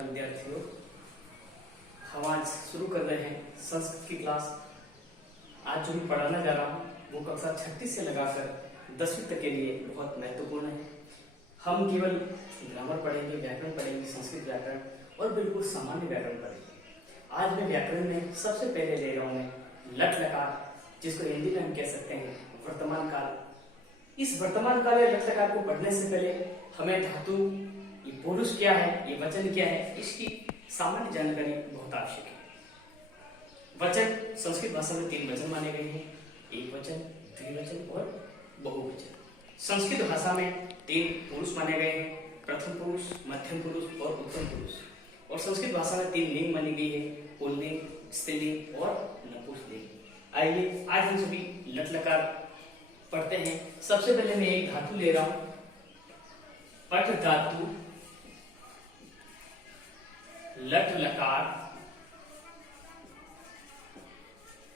नमस्कार विद्यार्थियों। हम आज शुरू कर रहे हैं संस्कृत की क्लास। आज जो मैं पढ़ाने जा रहा हूँ वो कक्षा 36 से लगाकर 10वीं तक के लिए बहुत महत्वपूर्ण है। हम केवल ग्रामर पढ़ेंगे, व्याकरण पढ़ेंगे, संस्कृत व्याकरण और बिल्कुल सामान्य व्याकरण पढ़ेंगे। आज मैं व्याकरण में सबसे पहले ले रहा हूँ मैं लट लकार, जिसको हिंदी में हम कह सकते हैं वर्तमान काल। इस वर्तमान काल या लट लकार को पढ़ने से पहले हमें धातु, ये पुरुष क्या है, ये वचन क्या है, इसकी सामान्य जानकारी बहुत आवश्यक है। वचन संस्कृत भाषा में 3 वचन माने गए हैं, एक वचन, द्विवचन और बहुवचन। संस्कृत भाषा में 3 पुरुष माने गए हैं, प्रथम पुरुष, मध्यम पुरुष और उत्तम पुरुष। और संस्कृत भाषा में 3 लिंग मानी गई है, पुल्लिंग, स्त्रीलिंग और नपुंसकलिंग। आइए आज हम सभी लट लकार पढ़ते हैं। सबसे पहले मैं एक धातु ले रहा हूं, पट धातु, लट लकार,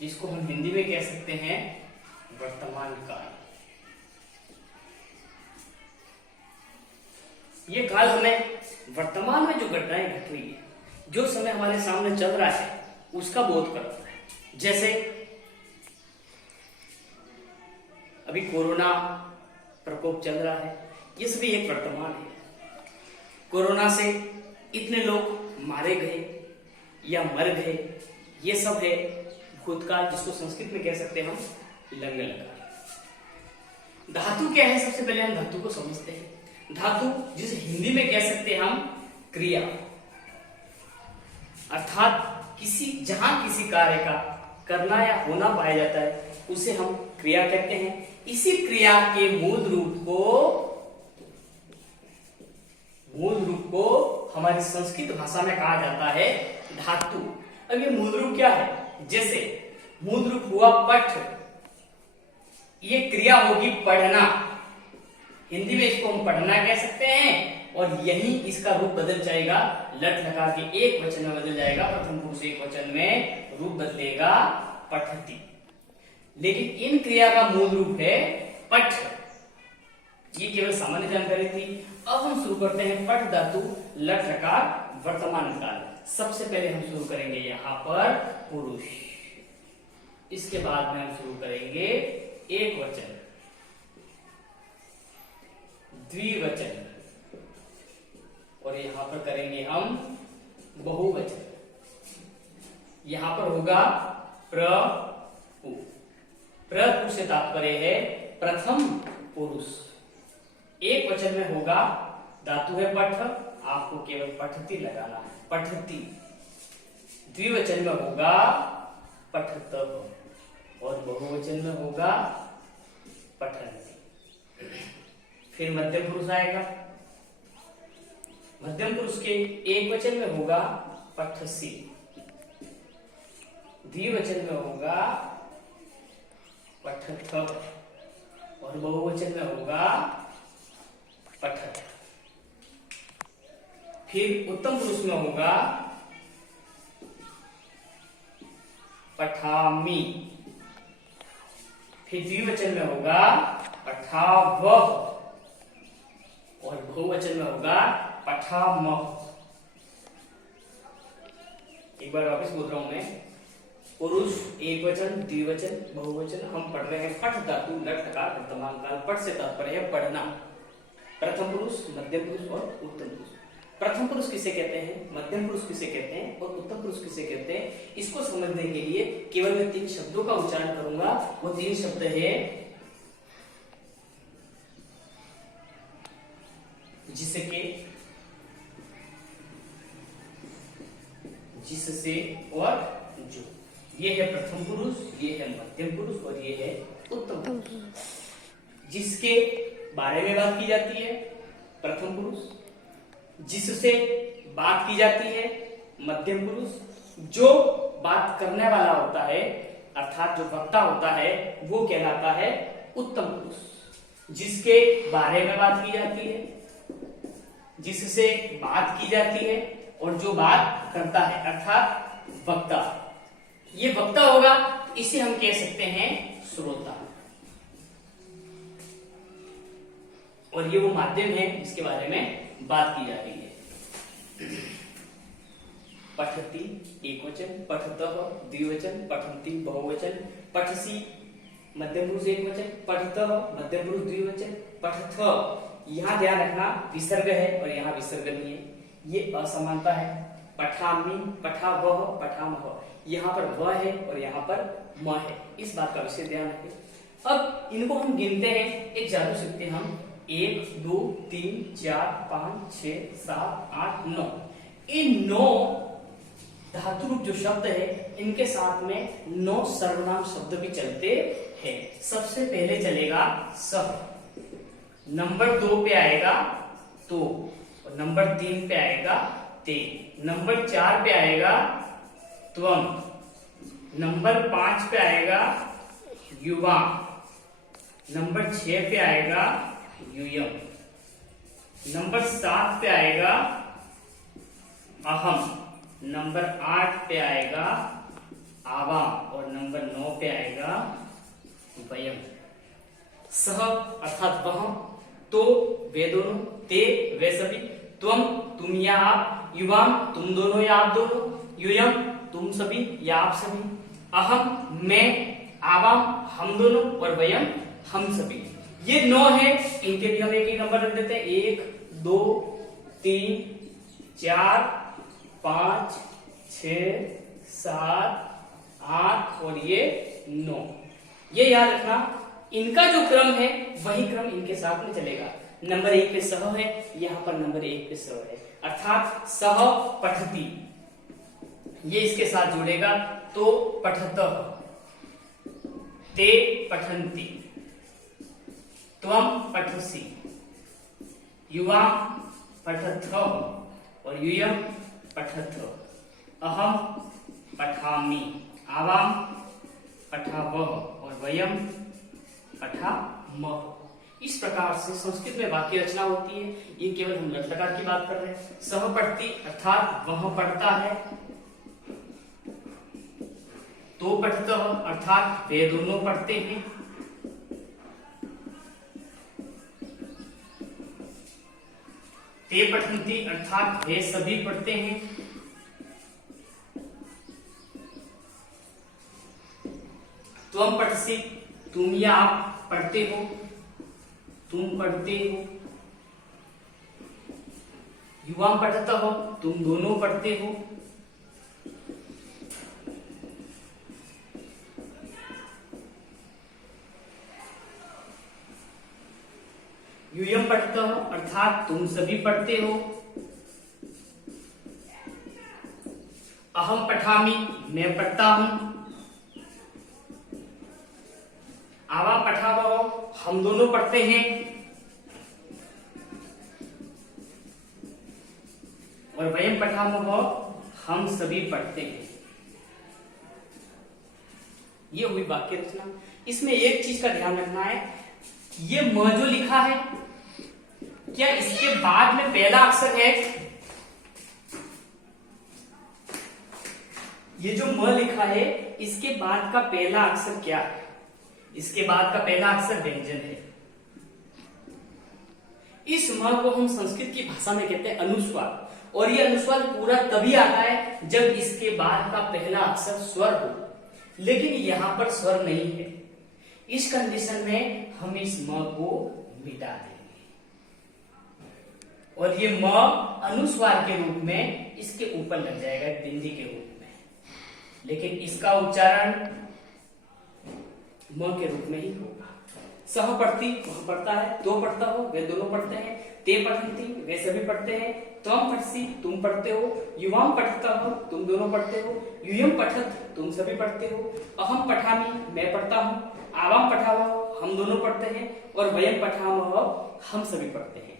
जिसको हम हिंदी में कह सकते हैं वर्तमान काल। ये काल हमें वर्तमान में जो घटनाएं घट रही है, जो समय हमारे सामने चल रहा है, उसका बोध कराता है। जैसे अभी कोरोना प्रकोप चल रहा है, ये सभी एक वर्तमान है। कोरोना से इतने लोग मारे गए या मर गए, ये सब है भूतकाल, जिसको संस्कृत में कह सकते हैं हम लंग लकार। धातु क्या है, सबसे पहले हम धातु को समझते हैं। धातु जिसे हिंदी में कह सकते हैं हम क्रिया, अर्थात जहां किसी कार्य का करना या होना पाया जाता है उसे हम क्रिया कहते हैं। इसी क्रिया के मूल रूप को हमारी संस्कृत भाषा में कहा जाता है धातु। अब ये मूल रूप क्या है? जैसे मूल रूप हुआ पठ, ये क्रिया होगी पढ़ना, हिंदी में इसको हम पढ़ना कह सकते हैं। और यही इसका रूप बदल जाएगा, लट लकार के एक वचन में बदल जाएगा, प्रथम पुरुष एक वचन में रूप बदलेगा पठती। लेकिन इन क्रिया का मूल रूप है पठ। ये केवल सामान्य जानकारी थी। अब हम शुरू करते हैं पठ धातु, लट लकार, वर्तमान काल। सबसे पहले हम शुरू करेंगे यहां पर पुरुष, इसके बाद में हम शुरू करेंगे एक वचन, द्विवचन, और यहां पर करेंगे हम बहुवचन। यहां पर होगा प्रपु। प्रपु से तात्पर्य है प्रथम पुरुष। एक वचन में होगा, धातु है पठ, आपको केवल पठती लगाना है, पठती। द्विवचन में होगा पठत, और बहुवचन में होगा पठन्ति। फिर मध्यम पुरुष आएगा, मध्यम पुरुष के एक वचन में होगा पठसी, द्विवचन में होगा पठथ, और बहुवचन में होगा पठत। फिर उत्तम पुरुष में होगा पठामी, फिर द्विवचन में होगा पठावह, और बहुवचन में होगा पठामह। एक बार वापस बोल रहा हूं मैं, पुरुष एक वचन, द्विवचन, बहुवचन। हम पढ़ रहे हैं पठ धातु, लट लकार, वर्तमान काल। पठ से तात्पर्य है पढ़ना, प्रथम पुरुष, मध्यम पुरुष और उत्तम पुरुष। प्रथम पुरुष किसे कहते हैं, मध्यम पुरुष किसे कहते हैं और उत्तम पुरुष किसे कहते हैं, इसको समझने के लिए केवल मैं 3 शब्दों का उच्चारण करूंगा। वो 3 शब्द है जिसके, जिससे और जो। ये है प्रथम पुरुष, ये है मध्यम पुरुष और ये है उत्तम पुरुष। जिसके बारे में बात की जाती है प्रथम पुरुष, जिससे बात की जाती है मध्यम पुरुष, जो बात करने वाला होता है अर्थात जो वक्ता होता है वो कहलाता है उत्तम पुरुष। जिसके बारे में बात की जाती है, जिससे बात की जाती है, और जो बात करता है अर्थात वक्ता। ये वक्ता होगा, इसे हम कह सकते हैं श्रोता। और ये वो माध्यम है जिसके बारे में बात की जा रही है। पठति एकवचन, पठतः द्विवचन, पठन्ति बहुवचन, पठसि मध्यम पुरुष एकवचन, पठतः मध्यम पुरुष द्विवचन, पठथ। यहाँ ध्यान रखना विसर्ग है और यहाँ विसर्ग नहीं है, ये असमानता है। पठामि, पठावह, पठामह, यहाँ पर व है और यहाँ पर म है, इस बात का विशेष ध्यान रखें। अब इनको हम गिनते हैं, एक जादू सीखते हैं हम। 1 2 3 4 5 6 7 8 9। इन 9 धातु रूप जो शब्द है इनके साथ में 9 सर्वनाम शब्द भी चलते हैं। सबसे पहले चलेगा सह, नंबर 2 पे आएगा तो, और नंबर 3 पे आएगा ते, नंबर 4 पे आएगा त्वम, नंबर 5 पे आएगा युवा, नंबर 6 पे आएगा यूयम, नंबर 7 पे आएगा अहम, नंबर 8 पे आएगा आवाम और नंबर 9 पे आएगा वयम। सह अर्थात वह, तो वे दोनों, ते वे सभी, त्वम तुम या आप, युवाम तुम दोनों या आप दोनों, यूयम तुम सभी या आप सभी, अहम मैं, आवाम हम दोनों और वयम हम सभी। ये 9 है, इनके भी हम एक ही नंबर रख देते हैं। 1 2 3 4 5 6 7 8 और ये 9। ये याद रखना, इनका जो क्रम है वही क्रम इनके साथ में चलेगा। नंबर 1 पे सह है, यहाँ पर नंबर 1 पे सह है, अर्थात सह पठति, ये इसके साथ जुड़ेगा तो पठतः, ते पठन्ति, त्वम पठसि, युवा पठथ और यूयम पठथ, अहम पठामि, आवाम पठावह और वयम पठामः। इस प्रकार से संस्कृत में वाक्य रचना होती है। ये केवल हम लट लकार की बात कर रहे हैं। सह पठति अर्थात वह पढ़ता है, तो पठतः अर्थात वे दोनों पढ़ते हैं, ते पठन्ति अर्थात वे सभी पढ़ते हैं, त्वम पठसि तुम या आप पढ़ते हो, तुम पढ़ते हो, युवाम पठतः तुम दोनों पढ़ते हो, यूयम पठतः अर्थात तुम सभी पढ़ते हो, अहम पठामि मैं पढ़ता हूं, आवाम पठावह हम दोनों पढ़ते हैं, और वयम पठामः हम सभी पढ़ते हैं। ये हुई वाक्य रचना। इसमें एक चीज का ध्यान रखना है, ये म जो लिखा है क्या इसके बाद में पहला अक्षर है? ये जो म लिखा है इसके बाद का पहला अक्षर क्या है? इसके बाद का पहला अक्षर व्यंजन है। इस म को हम संस्कृत की भाषा में कहते हैं अनुस्वार, और ये अनुस्वार पूरा तभी आता है जब इसके बाद का पहला अक्षर स्वर हो, लेकिन यहां पर स्वर नहीं है। इस कंडीशन में हम इस म को मिटा देंगे और ये म अनुस्वार के रूप में इसके ऊपर लग जाएगा बिंदी के रूप में, लेकिन इसका उच्चारण म के रूप में ही होगा। सह पढ़ती वह पढ़ता है, दो पढ़ता हो वे दोनों पढ़ते हैं, ते पठन्ति वे सभी पढ़ते हैं, त्वम पठसि तुम पढ़ते हो, युवाम पठतः हो तुम दोनों पढ़ते हो, यूयम पठत तुम सभी पढ़ते हो, अहम पठामि मैं पढ़ता हूँ, आवाम पठावह हम दोनों पढ़ते हैं, और वयम पठामः हम सभी पढ़ते हैं।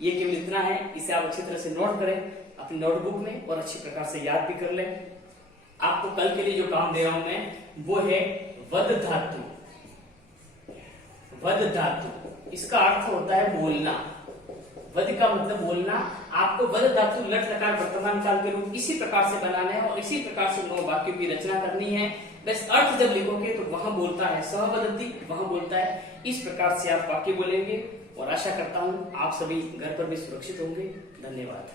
ये केवल इतना है, इसे आप अच्छी तरह से नोट करें अपनी नोटबुक में और अच्छी प्रकार से याद भी कर लें। आपको कल के लिए जो काम दे रहा हूं मैं वो है वद धातु। वद धातु इसका अर्थ होता है बोलना। वद का मतलब बोलना। आपको वद धातु लट लकार वर्तमान काल के रूप इसी प्रकार से बनाना है और इसी प्रकार से 9 वाक्यों की रचना करनी है। बस अर्थ जब लिखोगे तो वहां बोलता है सह वदति, वहां बोलता है। इस प्रकार से आप वाक्य बोलेंगे और आशा करता हूं आप सभी घर पर भी सुरक्षित होंगे। धन्यवाद।